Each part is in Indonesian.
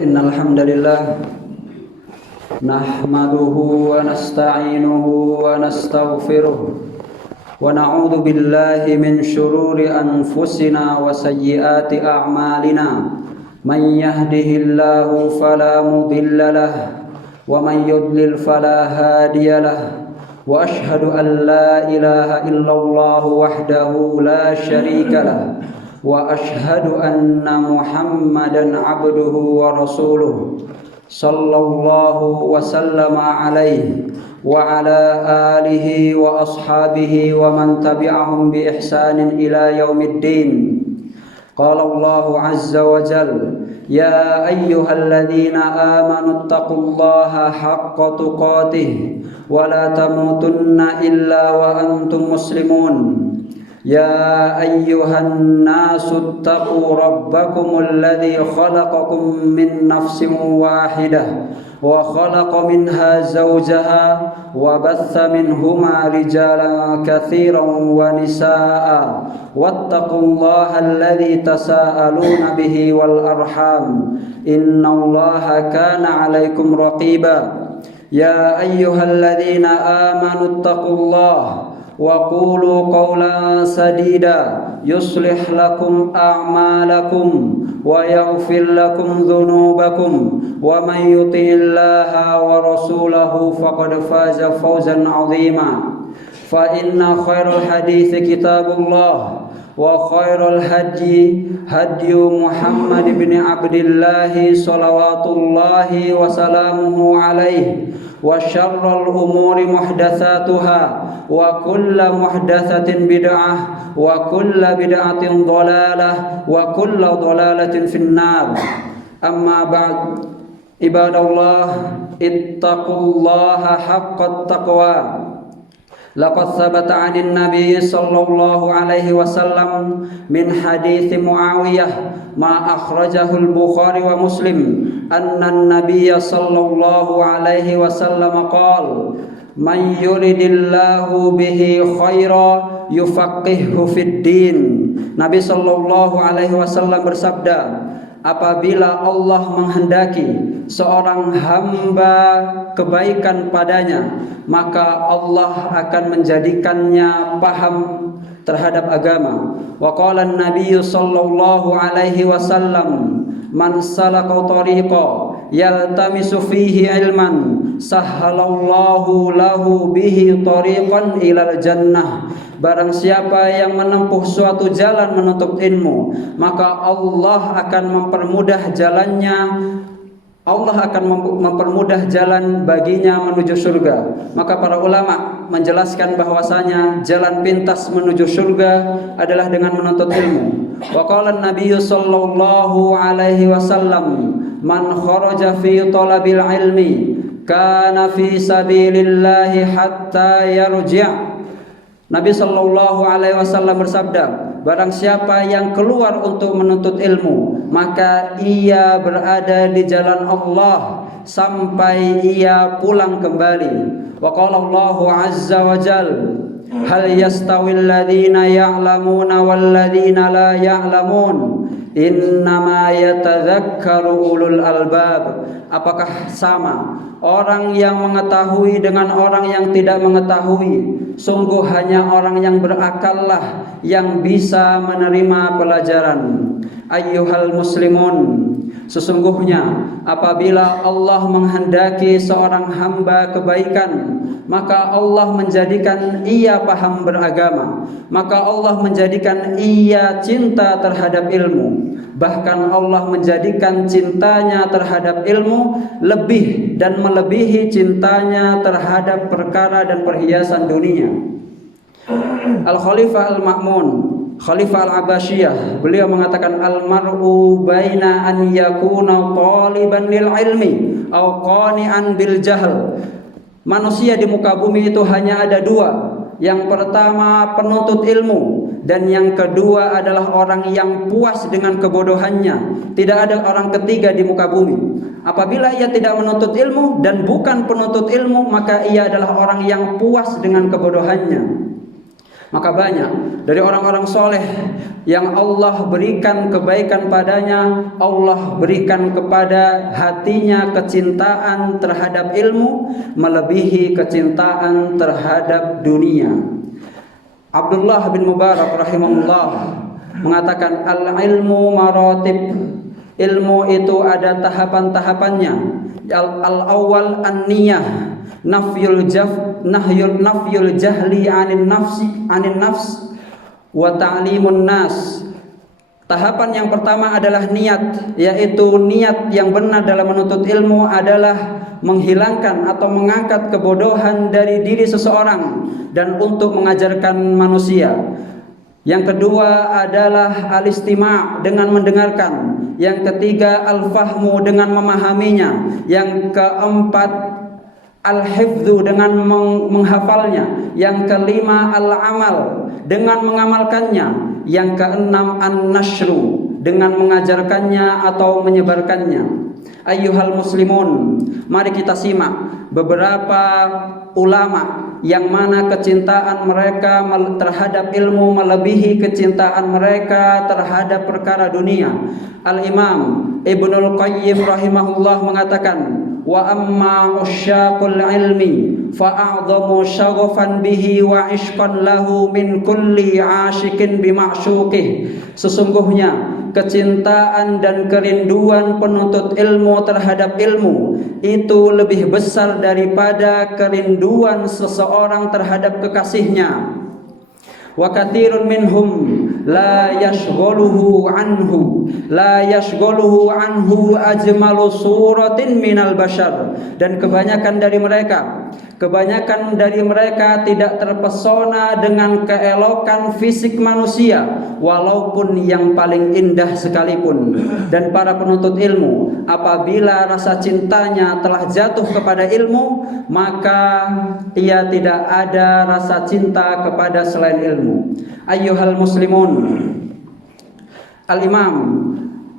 Innal hamdalillah nahmaduhu wa nasta'inuhu wa nastaghfiruh wa na'udzu billahi min shururi anfusina wa sayyiati a'malina. Man yahdihillahu fala mudilla lahu wa man yudlil fala hadiya lahu. Wa ashhadu an la ilaha illallah wahdahu la syarika lahu wa ashhadu anna Muhammadan abduhu wa rasuluh sallallahu wa sallama alaihi wa ala alihi wa ashabihi wa man tabi'ahum bi ihsanin ila yaumiddin. Qala Allah azza wa jalla ya ayyuhalladzina amanu taqullaha haqqa tuqatih wa la tamutunna illa wa antum muslimun. Ya ayyuhan nasu taqu rabbakumul ladzi khalaqakum min nafsin wahidah wa khalaqa minha zawjaha wa batha minhuma rijalan katsiran wa nisaa'a wattaqullaha alladzi tasaaluna bihi wal arham innallaha kana 'alaikum raqiba. Ya ayyuhalladzina amanu taqullaha wa qulu qawlan sadida yuslih lakum a'malakum wa yaghfir lakum dhunubakum wa man yuti'illaha wa rasulahu faqad faza fawzan 'azima. Fa inna khairal hadithi kitabullah wa khairal hadyi hadyu Muhammad bin Abdillah salawatullahi wa salamuhu alaihi wa syarrul umuri muhdatsatuha wa kullu muhdatsatin bid'ah wa kullu bid'atin dhalalah wa kullu dhalalatin finnar. Amma ba'd, ibadallah ittaqullaha haqqat taqwa. Laqad thabata 'anil nabiy sallallahu alaihi wasallam min hadits Muawiyah ma akhrajahu al-Bukhari wa Muslim anna an-nabiy sallallahu alaihi wasallam qala man yuridillahu bihi khaira yufaqqihhu fid din. Nabi sallallahu alaihi wasallam bersabda, apabila Allah menghendaki seorang hamba kebaikan padanya, maka Allah akan menjadikannya paham terhadap agama. Wa qala an-nabiy sallallahu alaihi wasallam man salaka tariqa yaltamisu fihi ilman sahhalallahu lahu bihi tariqan ilal jannah. Barang siapa yang menempuh suatu jalan menuntut ilmu, maka Allah akan mempermudah jalannya. Allah akan mempermudah jalan baginya menuju surga. Maka para ulama menjelaskan bahwasanya jalan pintas menuju surga adalah dengan menuntut ilmu. Wa qala an-nabiy sallallahu alaihi wasallam man kharaja fi talabil ilmi kana fi sabilillahi hatta yarji'. Nabi sallallahu alaihi wasallam bersabda, barang siapa yang keluar untuk menuntut ilmu, maka ia berada di jalan Allah sampai ia pulang kembali. Wa qala Allahu azza wa jalla hal yastawil ladzina ya'lamuna wal ladzina la ya'lamun innama yatadzakkaru ulul albab. Apakah sama orang yang mengetahui dengan orang yang tidak mengetahui? Sungguh hanya orang yang berakallah yang bisa menerima pelajaran. Ayyuhal muslimun, sesungguhnya apabila Allah menghendaki seorang hamba kebaikan, maka Allah menjadikan ia paham beragama, maka Allah menjadikan ia cinta terhadap ilmu. Bahkan Allah menjadikan cintanya terhadap ilmu lebih dan melebihi cintanya terhadap perkara dan perhiasan dunia. Al-Khalifah Al-Ma'mun, Khalifah Al-Abbasiyah, beliau mengatakan al-mar'u baina an yakuna taliban lil ilmi aw qani'an bil jahl. Manusia di muka bumi itu hanya ada dua. Yang pertama penuntut ilmu, dan yang kedua adalah orang yang puas dengan kebodohannya. Tidak ada orang ketiga di muka bumi. Apabila ia tidak menuntut ilmu dan bukan penuntut ilmu, maka ia adalah orang yang puas dengan kebodohannya. Maka banyak dari orang-orang soleh yang Allah berikan kebaikan padanya, Allah berikan kepada hatinya kecintaan terhadap ilmu melebihi kecintaan terhadap dunia. Abdullah bin Mubarak rahimahullah mengatakan, al-ilmu maratib. Ilmu itu ada tahapan-tahapannya. Al-awwal an-niyah, nafyul jahli anin nafs wa ta'limun nas. Tahapan yang pertama adalah niat, yaitu niat yang benar dalam menuntut ilmu adalah menghilangkan atau mengangkat kebodohan dari diri seseorang dan untuk mengajarkan manusia. Yang kedua adalah al-istima' dengan mendengarkan. Yang ketiga al-fahmu dengan memahaminya. Yang keempat al-hifdzu dengan menghafalnya. Yang kelima al-amal dengan mengamalkannya. Yang keenam an-nashru dengan mengajarkannya atau menyebarkannya. Ayyuhal muslimun, mari kita simak beberapa ulama yang mana kecintaan mereka terhadap ilmu melebihi kecintaan mereka terhadap perkara dunia. Al-Imam Ibnul Qayyim rahimahullah mengatakan, wa amma usyaqul ilmi fa'a'dhamu syaghafan bihi wa ishqan lahu min kulli 'ashiqin bima'syuqih. Sesungguhnya kecintaan dan kerinduan penuntut ilmu terhadap ilmu itu lebih besar daripada kerinduan seseorang terhadap kekasihnya. Wa katsirun minhum la yashghaluhu anhu ajmalu suratin minal bashar. Dan kebanyakan dari mereka tidak terpesona dengan keelokan fisik manusia walaupun yang paling indah sekalipun. Dan para penuntut ilmu apabila rasa cintanya telah jatuh kepada ilmu, maka ia tidak ada rasa cinta kepada selain ilmu. Ayyuhal muslimun, Al-Imam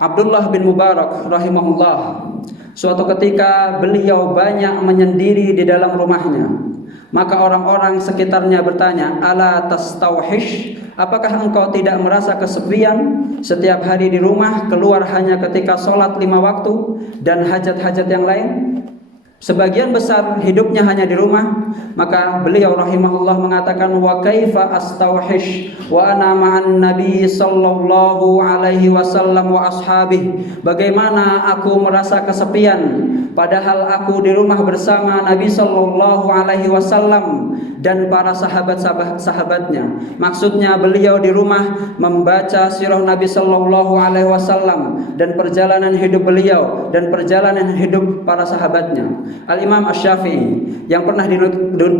Abdullah bin Mubarak rahimahullah, suatu ketika beliau banyak menyendiri di dalam rumahnya. Maka orang-orang sekitarnya bertanya, ala tastauhish, apakah engkau tidak merasa kesepian? Setiap hari di rumah, keluar hanya ketika sholat 5 waktu dan hajat-hajat yang lain. Sebagian besar hidupnya hanya di rumah. Maka beliau rahimahullah mengatakan, wa kaifa astauhish wa ana ma'an nabi sallallahu alaihi wasallam wa ashabih. Bagaimana aku merasa kesepian padahal aku di rumah bersama Nabi sallallahu alaihi wasallam dan para sahabat-sahabatnya. Maksudnya beliau di rumah membaca sirah Nabi sallallahu alaihi wasallam dan perjalanan hidup beliau dan perjalanan hidup para sahabatnya. Al-Imam Asy-Syafi'i yang pernah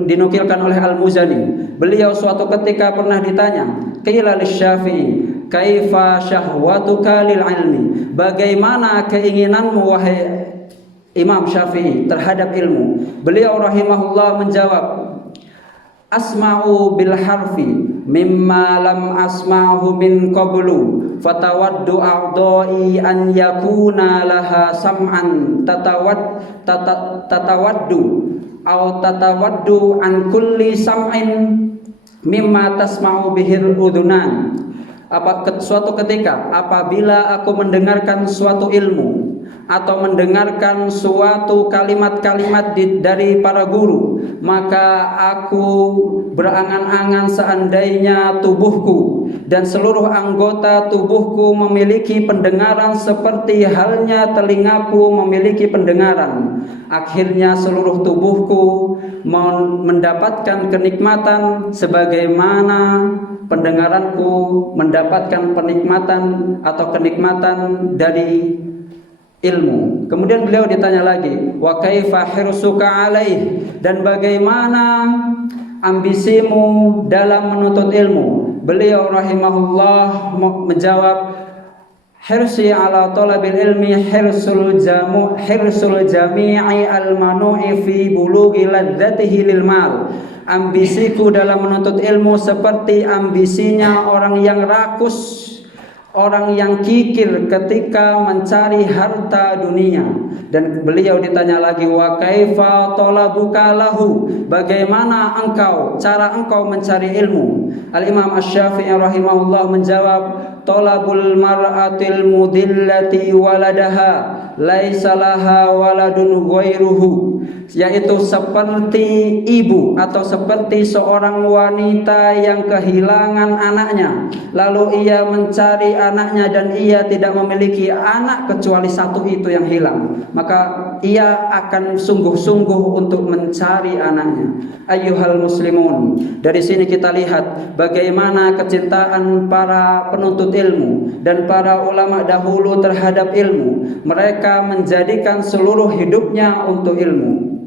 dinukilkan oleh Al-Muzani, beliau suatu ketika pernah ditanya, qila lisy-Syafi'i kaifa syahwatuka lil ilmi, bagaimana keinginanmu wahai Imam Syafi'i terhadap ilmu? Beliau rahimahullah menjawab, asma'u bil harfi mimma lam asma'hu min qablu fatawaddu a'dha'i an yakuna laha sam'an tatawaddu an kulli sam'in mimma tasma'u bihil udhunan. Suatu ketika apabila aku mendengarkan suatu ilmu atau mendengarkan suatu kalimat-kalimat dari para guru, maka aku berangan-angan seandainya tubuhku dan seluruh anggota tubuhku memiliki pendengaran seperti halnya telingaku memiliki pendengaran. Akhirnya seluruh tubuhku mendapatkan kenikmatan sebagaimana pendengaranku mendapatkan penikmatan atau kenikmatan dari ilmu. Kemudian beliau ditanya lagi, wa kaifa hirsuka alaih, dan bagaimana ambisimu dalam menuntut ilmu? Beliau rahimahullah menjawab, hirsi ala talabil ilmi hirsul jami'i al-manu'i fi bulughi ladzatihi lil mal. Ambisiku dalam menuntut ilmu seperti ambisinya orang yang rakus, orang yang kikir ketika mencari harta dunia. Dan beliau ditanya lagi, wa kaifa talabuka lahu, bagaimana cara engkau mencari ilmu? Al-Imam Asy-Syafi'i rahimahullah menjawab, talabul mar'atil mudillati waladaha laisa laha waladun ghairuhu, yaitu seperti ibu atau seperti seorang wanita yang kehilangan anaknya, lalu ia mencari anaknya dan ia tidak memiliki anak kecuali satu itu yang hilang, maka ia akan sungguh-sungguh untuk mencari anaknya. Ayyuhal muslimun, dari sini kita lihat bagaimana kecintaan para penuntut ilmu dan para ulama dahulu terhadap ilmu. Mereka menjadikan seluruh hidupnya untuk ilmu.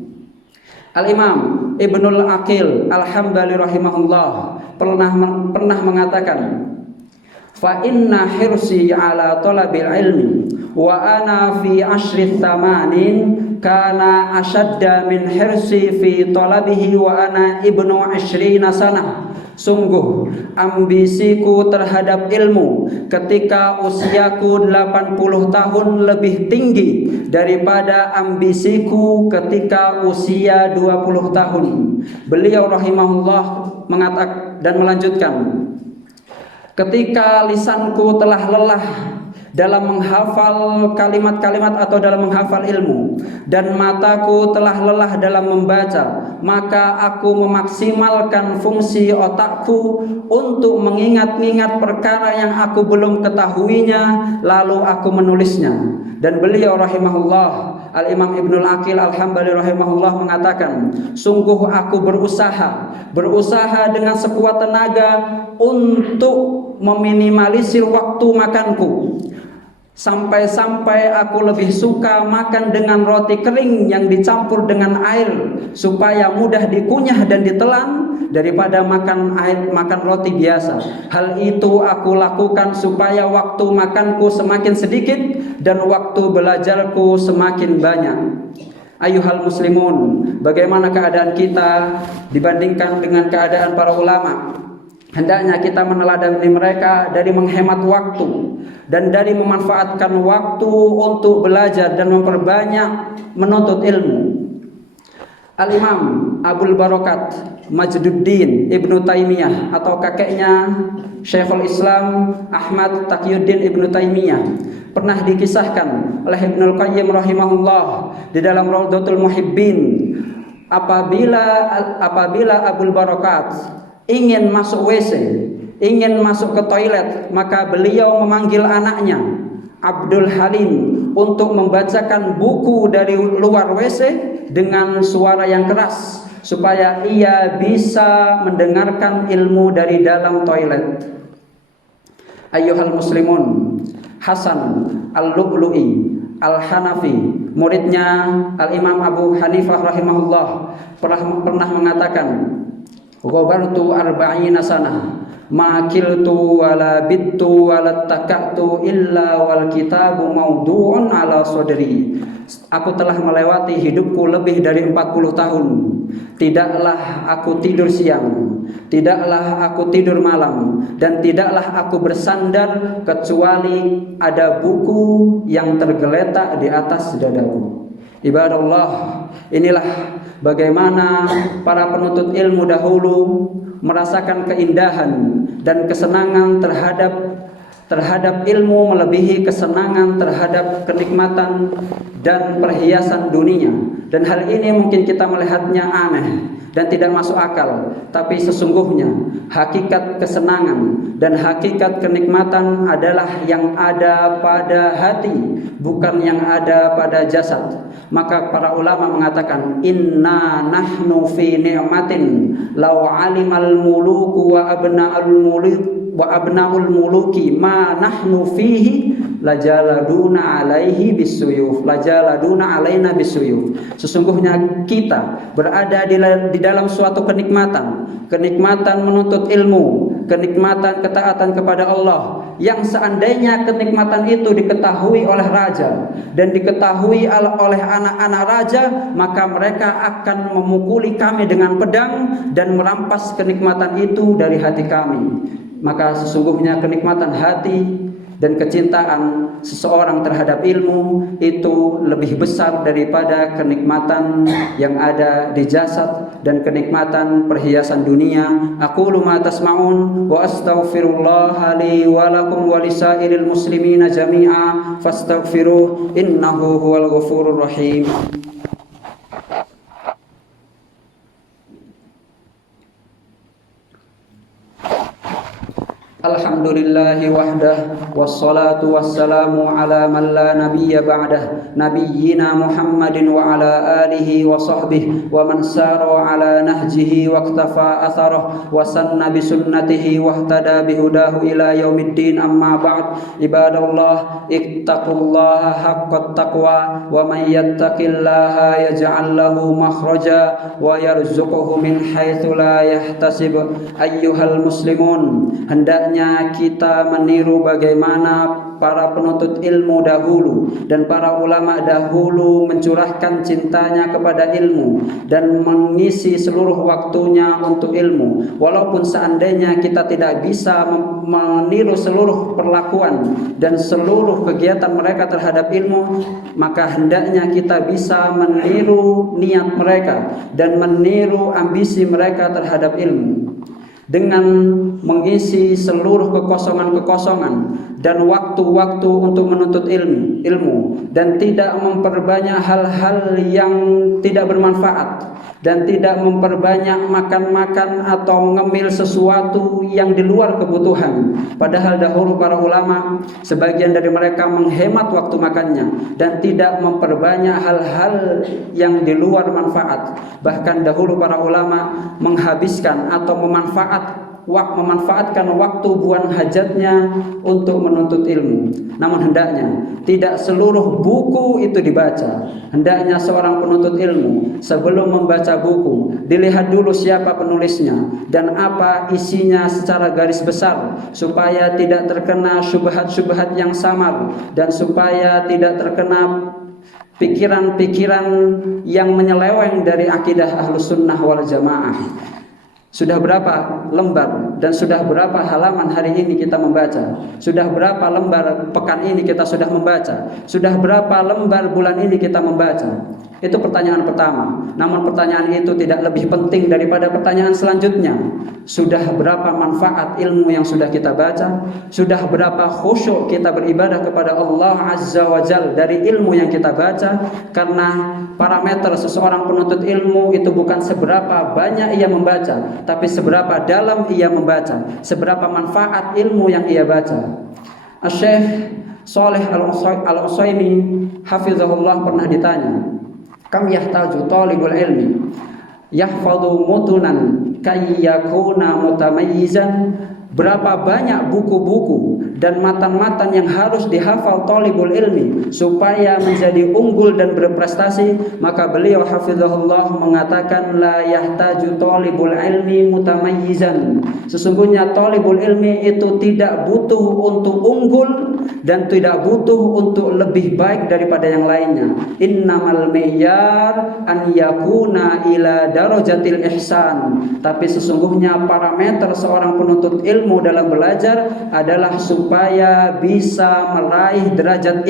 Al-Imam Ibnul Aqil Al-Hambali rahimahullah pernah mengatakan, fa inna hirsi ala talabil ilmi wa ana fi ashri thamanin kana ashadda min hirsi fi talabihi wa ana ibnu 20 sanah. Sungguh ambisiku terhadap ilmu ketika usiaku 80 tahun lebih tinggi daripada ambisiku ketika usia 20 tahun. Beliau rahimahullah mengatakan dan melanjutkan, ketika lisanku telah lelah dalam menghafal kalimat-kalimat atau dalam menghafal ilmu, dan mataku telah lelah dalam membaca, maka aku memaksimalkan fungsi otakku untuk mengingat-ingat perkara yang aku belum ketahuinya, lalu aku menulisnya. Dan beliau rahimahullah, Al-Imam Ibnul Aqil Al-Hambali rahimahullah mengatakan, sungguh aku berusaha dengan sekuat tenaga untuk meminimalisir waktu makanku, sampai-sampai aku lebih suka makan dengan roti kering yang dicampur dengan air supaya mudah dikunyah dan ditelan daripada makan roti biasa. Hal itu aku lakukan supaya waktu makanku semakin sedikit dan waktu belajarku semakin banyak. Ayuhal muslimun, bagaimana keadaan kita dibandingkan dengan keadaan para ulama? Hendaknya kita meneladani mereka dari menghemat waktu dan dari memanfaatkan waktu untuk belajar dan memperbanyak menuntut ilmu. Al-Imam Abul Barakat Majduddin Ibnu Taimiyah atau kakeknya Syekhul Islam Ahmad Taqiyuddin Ibnu Taimiyah pernah dikisahkan oleh Ibnul Qayyim rahimahullah di dalam Raudhatul Muhibbin, apabila Abul Barakat ingin masuk WC, ingin masuk ke toilet, maka beliau memanggil anaknya Abdul Halim untuk membacakan buku dari luar WC dengan suara yang keras supaya ia bisa mendengarkan ilmu dari dalam toilet. Ayyuhal muslimun, Hasan Al-Lu'lu'i Al-Hanafi, muridnya Al-Imam Abu Hanifah rahimahullah, pernah mengatakan, ghabartu arba'ina sanah ma kiltu wala bittu wala takatu illa wal kitabu mawdu'un ala sadri. Aku telah melewati hidupku lebih dari 40 tahun. Tidaklah aku tidur siang, tidaklah aku tidur malam, dan tidaklah aku bersandar kecuali ada buku yang tergeletak di atas dadaku. Ibadallah, inilah bagaimana para penuntut ilmu dahulu merasakan keindahan dan kesenangan terhadap ilmu melebihi kesenangan terhadap kenikmatan dan perhiasan dunia. Dan hal ini mungkin kita melihatnya aneh dan tidak masuk akal, tapi sesungguhnya hakikat kesenangan dan hakikat kenikmatan adalah yang ada pada hati, bukan yang ada pada jasad. Maka para ulama mengatakan, inna nahnu fi ni'matin law alimal muluku wa abnaul muluki ma nahnu fihi lajaladuna alaihi bisuyuf, lajaladuna alaina bisuyuf. Sesungguhnya kita berada di dalam suatu kenikmatan menuntut ilmu, kenikmatan ketaatan kepada Allah, yang seandainya kenikmatan itu diketahui oleh raja dan diketahui oleh anak-anak raja, maka mereka akan memukuli kami dengan pedang dan merampas kenikmatan itu dari hati kami. Maka sesungguhnya kenikmatan hati dan kecintaan seseorang terhadap ilmu itu lebih besar daripada kenikmatan yang ada di jasad dan kenikmatan perhiasan dunia. Aqulu ma tasma'un wa astaghfirullah li wa lakum wa lisairil muslimina jami'a fastaghfiruh innahu huwal ghafurur rahim. Alhamdulillahi wahdah wassalatu wassalamu ala man la nabiyya ba'dah nabiyyina Muhammadin wa ala alihi wa sahbihi wa man sara ala nahjihi wa iktafa atharah wa sanna bi sunnatihi wa ihtada bi hudahu ila yaumiddin. Amma ba'd. Ibadallah, ittaqullaha haqqat taqwa wa man yattaqillaha yaj'al lahu makhraja wa yarzuquhu min haitsu la yahtasib. Ayyuhal muslimun, hendaknya kita meniru bagaimana para penuntut ilmu dahulu dan para ulama dahulu mencurahkan cintanya kepada ilmu dan mengisi seluruh waktunya untuk ilmu. Walaupun seandainya kita tidak bisa meniru seluruh perlakuan dan seluruh kegiatan mereka terhadap ilmu, maka hendaknya kita bisa meniru niat mereka dan meniru ambisi mereka terhadap ilmu dengan mengisi seluruh kekosongan-kekosongan dan waktu-waktu untuk menuntut ilmu dan tidak memperbanyak hal-hal yang tidak bermanfaat dan tidak memperbanyak makan-makan atau mengemil sesuatu yang di luar kebutuhan. Padahal dahulu para ulama sebagian dari mereka menghemat waktu makannya dan tidak memperbanyak hal-hal yang di luar manfaat. Bahkan dahulu para ulama menghabiskan atau memanfaatkan waktu buang hajatnya untuk menuntut ilmu. Namun hendaknya tidak seluruh buku itu dibaca. Hendaknya seorang penuntut ilmu sebelum membaca buku dilihat dulu siapa penulisnya dan apa isinya secara garis besar, supaya tidak terkena syubhat-syubhat yang samar dan supaya tidak terkena pikiran-pikiran yang menyeleweng dari akidah Ahlus Sunnah wal Jamaah. Sudah berapa lembar dan sudah berapa halaman hari ini kita membaca? Sudah berapa lembar pekan ini kita sudah membaca? Sudah berapa lembar bulan ini kita membaca? Itu pertanyaan pertama. Namun pertanyaan itu tidak lebih penting daripada pertanyaan selanjutnya. Sudah berapa manfaat ilmu yang sudah kita baca? Sudah berapa khusyuk kita beribadah kepada Allah Azza wa Jal dari ilmu yang kita baca? Karena parameter seseorang penuntut ilmu itu bukan seberapa banyak ia membaca, tapi seberapa dalam ia membaca, seberapa manfaat ilmu yang ia baca. Syekh Shalih Al-Utsaimin hafizahullah pernah ditanya, kam yahtaju talibul ilmi yahfadhu mutunan kay yakuna mutamayyizan. Berapa banyak buku-buku dan matan-matan yang harus dihafal talibul ilmi supaya menjadi unggul dan berprestasi? Maka beliau hafizahullah mengatakan, la yahtaju talibul ilmi mutamayyizan. Sesungguhnya talibul ilmi itu tidak butuh untuk unggul dan tidak butuh untuk lebih baik daripada yang lainnya. Innamal mi'yar an yakuna ila darajatil ihsan. Tapi sesungguhnya parameter seorang penuntut ilmu dalam belajar adalah supaya bisa meraih derajat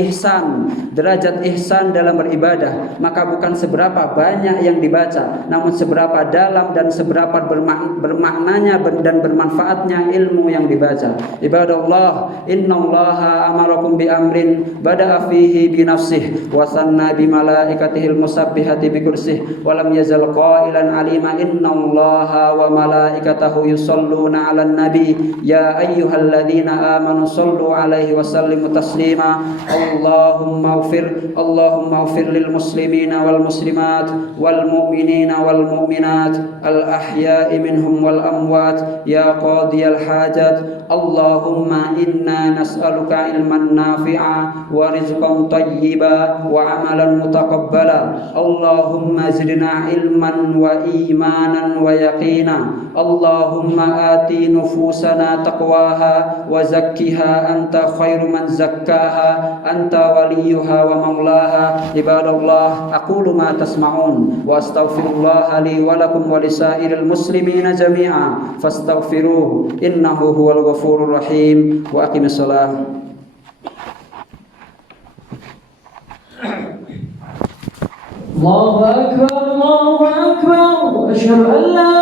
ihsan dalam beribadah. Maka bukan seberapa banyak yang dibaca, namun seberapa dalam dan seberapa bermaknanya dan bermanfaatnya ilmu yang dibaca. Ibadallah, innallaha amarakum bi amrin bada'a fihi bi nafsihi wa sanna bi malaikatihil musabbihati bi kursihi wa lam yazal qailan alima innallaha wa malaikatahu yusholluna 'alan nabi ya ayyuhalladzina amanu shallu 'alaihi wa sallimu taslima. Allahumma ighfir lil muslimina wal muslimat wal mu'minina wal mu'minat al ahya'i minhum wal amwat ya qadiyal hajat. Allahumma inna nas'aluka ilman nafi'a wa rizqan thayyiba wa amalan mutaqabbala. Allahumma zidna ilman wa imanan wa yaqina. Allahumma ati nufusana taqwaha wa zakkiha anta khairu man zakkaha anta waliyuha wa maulaha. Ibadallah, aqulu ma tasma'un wa astaghfirullah li wa lakum wa lisairil muslimina jami'a fastaghfiruhu innahu huwal ghafurur rahim. Wa aqimissalah. الله أكبر الله أكبر أشهد أن لا